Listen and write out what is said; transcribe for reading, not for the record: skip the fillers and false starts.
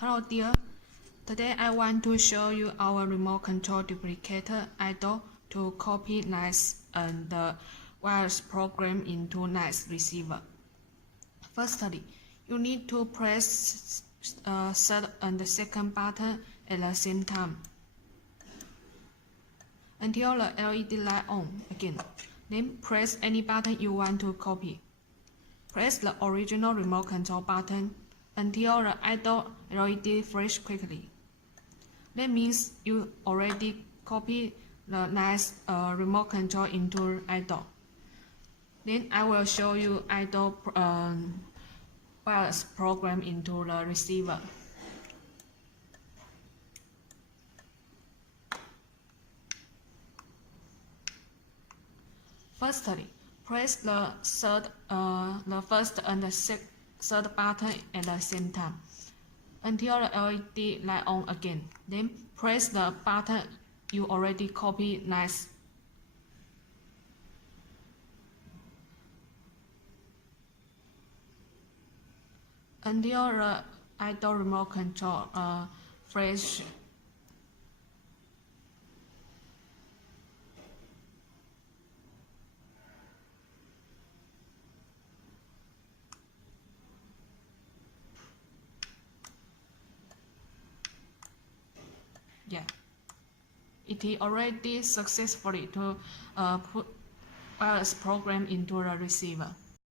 Hello dear, today I want to show you our remote control duplicator idle to copy Nice and the wireless program into Nice receiver. Firstly, you need to press third and second button at the same time until the LED light on again. Then press any button you want to copy. Press the original remote control button until the idle LED flashes quickly. That means you already copied the Nice remote control into idle. Then I will show you idle wireless program into the receiver. Firstly, press the first and the third button at the same time until the LED light on again. Then press the button you already copied Nice. Until the idle remote control flash. Yeah, it is already successfully to put wireless program into the receiver.